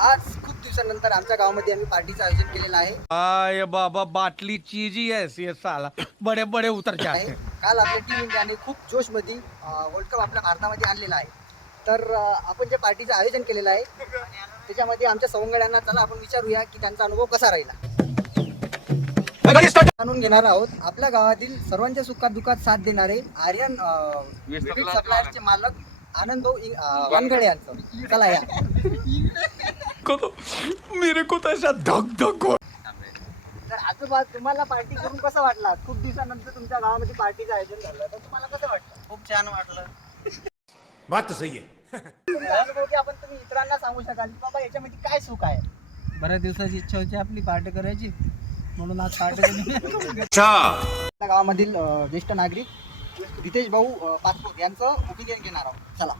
आज खूप दिवसानंतर आमच्या गावामध्ये आम्ही पार्टीचं आयोजन केलेलं आहे. आय बाबा बाटली चीज ही ऐसी है साला बड़े बड़े उतर जाते आहे. काल आपल्या टीम इंडियाने खूप जोशमध्ये वर्ल्ड कप आपल्या भारतामध्ये आणलेला आहे. तर अं, आपण जे पार्टीचं आयोजन केलेलं आहे त्याच्यामध्ये आमच्या सवंगड्यांना चला आपण विचारूया की त्यांचा अनुभव कसा राहिला. जाणून घेणार आहोत आपल्या गावातील सर्वांच्या सुखात दुखात साथ देणारे आर्यन सप्लायर्सचे मालक आनंद भाऊ अं, वानखडे यांचं. चला या. मेरे को तो ऐसा धक धक हो तर आजोबा तुम्हाला पार्टी करून कसं वाटला? खूप दिवसानंतर तुमच्या गावामध्ये पार्टीचं आयोजन झालं. तर तुम्हाला कसं वाटलं? खूप छान वाटलं. बात तो सही है की आपण तुम्ही इतरांना सांगू शकाल की बाबा याच्यामध्ये काय सुख आहे? बऱ्याच दिवसाची इच्छा होती आपली पार्टी करायची. म्हणून आज पार्टी गावामधील ज्येष्ठ नागरिक रितेश भाऊ पासपोर्ट यांचं ओपिनियन घेणार आहोत. चला.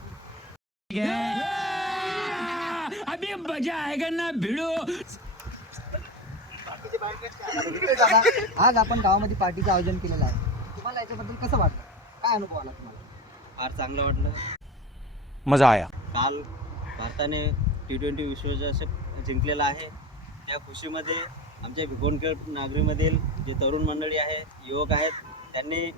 रितेश दादा, आज आपण गावामध्ये पार्टीचं आयोजन केलेलं आहे. तुम्हाला याच्याबद्दल कसं वाटलं? काय अनुभव आला तुम्हाला? फार चांगलं वाटलं. मजा आया. काल भारताने टी ट्वेंटी विश्वचषक जिंकलेला आहे. त्या खुशीमध्ये आमच्या भिगवणखेड नागरीमधील जे तरुण मंडळी आहे युवक आहेत त्यांनी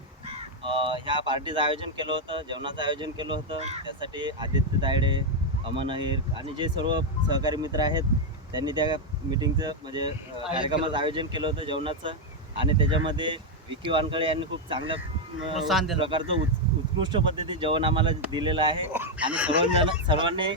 अं, ह्या पार्टीचं आयोजन केलं होतं जेवणाचं आयोजन केलं होतं. त्यासाठी आदित्य तायडे अमन अहिर आणि जे सर्व सहकारी मित्र आहेत त्यांनी त्या मिटिंगचं म्हणजे कार्यक्रमाचं आयोजन केलं होतं जेवणाचं. आणि त्याच्यामध्ये विकी वानकडे यांनी खूप चांगल्या प्रकारचं उत् उत्कृष्ट पद्धती जेवण आम्हाला दिलेलं आहे. आणि सर्वांना सर्वांनी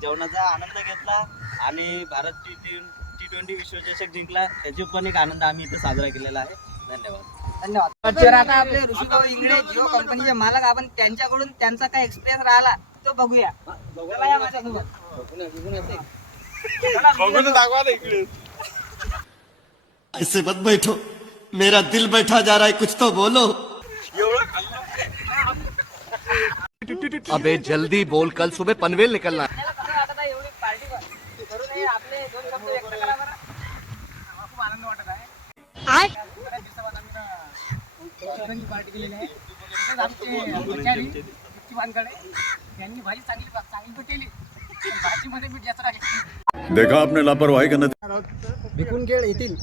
जेवणाचा आनंद घेतला आणि Bharat T T T twenty विश्वचषक जिंकला त्याची पण एक आनंद आम्ही इथे साजरा केलेला आहे. धन्यवाद. धन्यवाद. तर आता आपले ऋषीभाऊ इंगळे जिओ कंपनीचे मालक आपण त्यांच्याकडून त्यांचा काय एक्सपिरियन्स राहिला तो बघूया. चला या माझ्यासोबत ऐसे मत बैठो. मेरा दिल बैठा जा रहा है कुछ तो बोलो. अबे जल्दी बोल कल सुबह पनवेल निकलना है। पार्टी यांनी भाजी चांगली चांगली भाजीमध्ये मीठ जास्त टाकले. देखा आपने लापरवाही का नतीजा भिकुनखेड येथील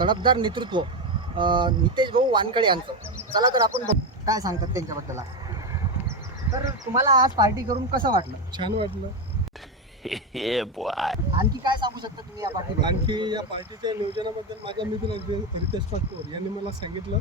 तडफदार नेतृत्व नितेश भाऊ वानकडे यांचं. चला तर आपण काय सांगतात त्यांच्याबद्दल आज. तर तुम्हाला आज पार्टी करून कसं वाटलं? छान वाटलं. आणखी काय सांगू शकता तुम्ही या पार्टी आणखी या पार्टीच्या नियोजनाबद्दल माझ्या मित्र रिते- रितेश ठाकूर यांनी मला सांगितलं.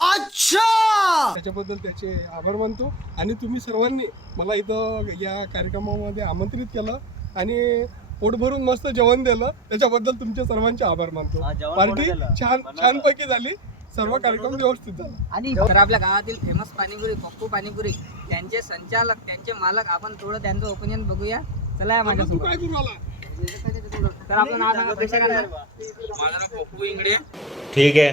अच्छा! त्याच्याबद्दल त्याचे आभार मानतो. आणि तुम्ही सर्वांनी मला इथं या कार्यक्रमामध्ये आमंत्रित केलं आणि पोट भरून मस्त जेवण दिलं. त्याच्याबद्दल तुमच्या सर्वांचे आभार मानतो. पार्टी? छान. छानपैकी झाली. सर्व कार्यक्रम व्यवस्थित झाला. आणि तर आपल्या गावातील फेमस पाणीपुरी पप्पू पाणीपुरी त्यांचे संचालक त्यांचे मालक आपण थोडं त्यांचं ओपिनियन बघूया. चला या तू माझ्यासोबत. काय करू आला तर माझं नाव पप्पू इंगडे. ठीक है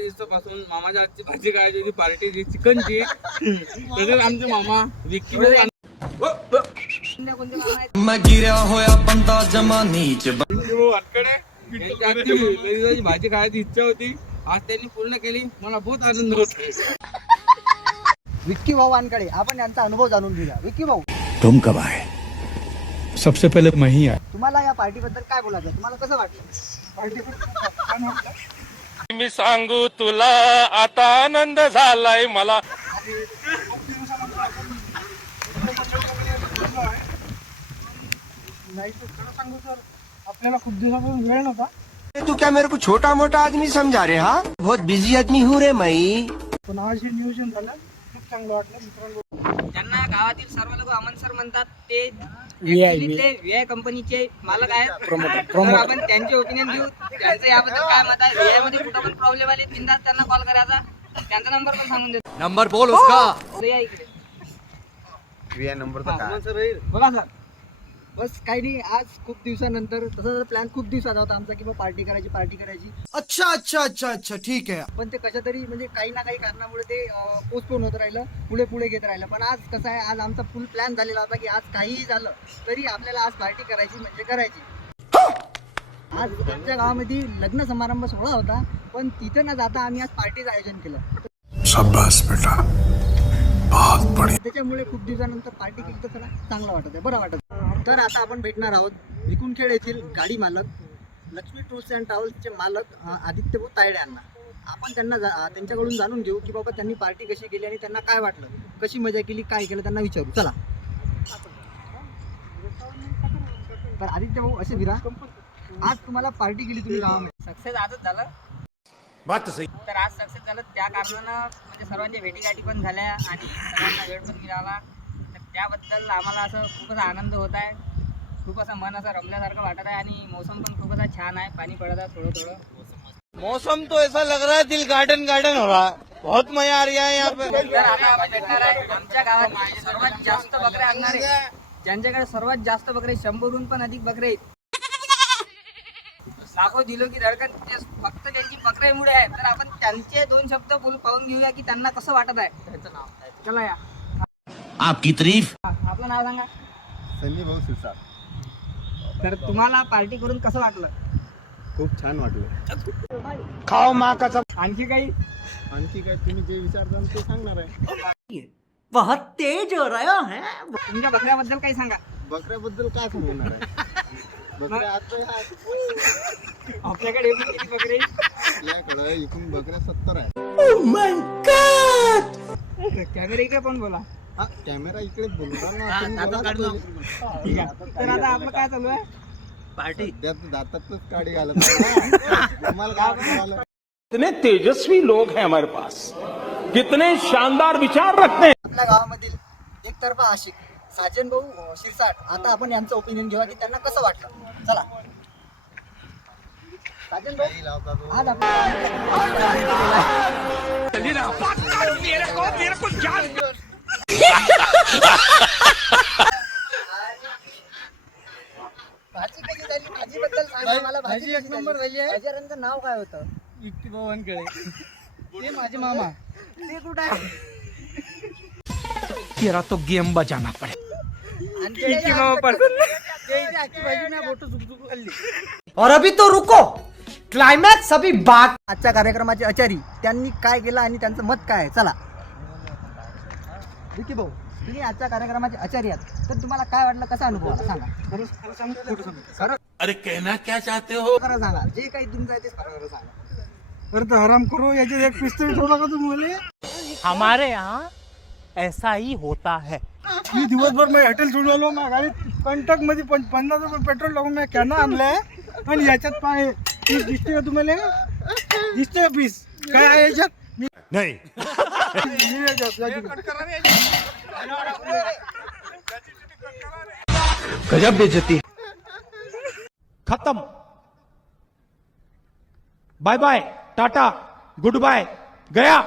लई दिवसापासून मामाच्या हातची भाजी खायची होती पार्टीची चिकनची. तसेच आमचे मामा विक्की? मैं गिरा होया बंदा जमा नीच यांच्या हातची लई दिवसाची भाजी खायची इच्छा होती. आज त्यांनी पूर्ण केली. मला बहुत आनंद होतो. विक्की भाऊ वानकडे आपण यांचा अनुभव जाणून घेऊया. विक्की भाऊ तुम कब आए? सबसे पहिले मैं ही तुम्हाला या पार्टीबद्दल काय बोलायचं? तुम्हाला कसं वाटलं? पार्टी मी सांगू तुला आता आनंद झालाय मला. नाही तर खरं सांगू तर आपल्याला खूप दिवसापासून वेळ नव्हता. तू क्या मेरे को छोटा मोटा आदमी समझा रहे हा? बहुत बिज़ी आदमी हूँ रे मई. पण आज हे नियोजन झालं. चांगलं वाटलं मित्रांनो. ज्यांना गावातील सर्व लोक अमन सर म्हणतात ते actually ते व्ही आय कंपनीचे मालक आहेत. तर आपण त्यांचे ओपिनियन घेऊ त्यांचं याबद्दल काय मत आहे? आयमध्ये कुठं पण प्रॉब्लेम आले बिंदास त्यांना कॉल करायचा. त्यांचा नंबर पण सांगून देतो. नंबर बोल उसका तर या इकडे बघा सर. बस काही नाही आज खूप दिवसानंतर तसं तर प्लॅन खूप दिवसाचा होता आमचा की बा पार्टी करायची पार्टी करायची. अच्छा अच्छा अच्छा अच्छा ठीक है पण ते कशा तरी म्हणजे काही ना काही कारणामुळे ते पोस्टपोन होत राहिलं पुढे पुढे घेत राहिलं. पण आज कसं आहे आज आमचा फुल प्लॅन झालेला होता की आज काहीही झालं तरी आपल्याला आज पार्टी करायची म्हणजे करायची. आज आमच्या गावामध्ये लग्न समारंभ सोहळा होता पण तिथे न जाता आम्ही आज पार्टीचं आयोजन केलं. बेटा. त्याच्यामुळे खूप दिवसानंतर पार्टी केली तर त्याला चांगलं वाटत आहे बरं वाटत आहे. तर आता आपण भेटणार आहोत विकुनखेड येथील गाडी मालक लक्ष्मी टूर्स अँड ट्रॅव्हल्सचे मालक अ, आदित्य भाऊ तायडे यांना. आपण त्यांना त्यांच्याकडून जाणून घेऊ की बाबा त्यांनी पार्टी कशी केली आणि त्यांना काय वाटलं कशी मजा केली काय केलं त्यांना विचारू. चला. तर आदित्य भाऊ असे विरा. आज तुम्हाला पार्टी केली तुम्ही गावामध्ये. सक्सेस आजच झालं. बात तो सही. तर आज सक्सेस झालं. त्या कारणानं म्हणजे सर्वांच्या भेटीगाठी पण झाल्या आणि सर्वांना वेळ पण मिळाला. त्याबद्दल आम्हाला असं खूपच आनंद होत आहे. खूप असं मन असं रमल्यासारखं वाटत आहे आणि मोसम पण खूप असा छान आहे. पाणी पडत आहे थोडं थोडं. मौसम तो ऐसा लग रहा है दिल गार्डन गार्डन हो रहा है। बहुत मजा आ रहा है यहाँ पे। तर आता आपण भेटणार आहे आमच्या गावात सर्वात जास्त बकऱ्या आणणारे ज्यांच्याकडे सर्वात जास्त बकरे शंभरहून पण अधिक बकरे आहेत. लाखो दिलो की धडकन फक्त त्यांची बकऱ्यामुळे आहे. तर आपण त्यांचे दोन शब्द पाहून घेऊया की त्यांना कसं वाटत आहे. त्याचं नाव चला या. आपकी तारीफ। आपलं नाव सांगा. संजय भाऊ सिरसाट. तर तुम्हाला पार्टी करून कसं वाटलं? खूप छान वाटलं. खाओ माँ का आणखी काही? आणखी काय तुम्ही जे विचारता ते सांगणार आहे. बहुत तेज हो रहा है। तुमच्या बकऱ्याबद्दल काही सांगा. बकऱ्याबद्दल काय सांगणार आहे? बकऱ्या आता आपल्याकडे एकूण किती बकरे आहेत? आपल्याकडं एकूण बकऱ्या सत्तर आहे कॅमेरा इकडे पण बोला. हा कॅमेरा इकडे बोलणार ना तुम्ही बोला ना पहिले. ठीक आहे तर आता आपलं काय चालू आहे? तर दातातच काडी घालत. तुम्हाला काय वाटलं? कितने तेजस्वी लोग हैं हमारे पास। कितने शानदार विचार रखते हैं। आपल्या गावामधील एकतर्फा आशिक साजन भाऊ अ, शिरसाट आता आपण यांचं ओपिनियन घेऊया की त्यांना कसं वाटलं? चला. साजन भाऊ आज आपण भाजी कशी झाली? भाजी बद्दल सांगा मला भाजी एक नंबर झाली? आहे. भाजीवाल्यांचं नाव काय होतं? ये माझे मामा. ते कुठं आहे? तेरा तो गेम बजाना पड़े. और अभी तो रुको. क्लायमॅक्स अभी बात. आजच्या कार्यक्रमाचे आचारी त्यांनी काय केलं आणि त्यांचं मत काय आहे? चला. विकी भाऊ. तुम्ही आजच्या कार्यक्रमाचे आचारी आहात तर तुम्हाला काय वाटलं कसा अनुभव आला? सांगा. अरे कहना क्या चाहते हो? खरं सांगा. जे काही तुमचं आहे ते खरं खरं सांगा तर आराम करू याच्यात एक पिस्तूल ठेवला का तुम्हाला हमारे यहाँ ऐसा ही होता है। मी दिवसभर मी हॉटेल सोडून आलो माझ्या गाडीत कंटकमध्ये पण पन्नास रुपये पेट्रोल टाकून मी कॅना आणलाय आणि याच्यात पाय पीस दिसते का तुम्हाला? दिसते का पीस काय आहे याच्यात? मी नहीं. मी. गजब बेचती खत्म. Bye bye tata good bye गया.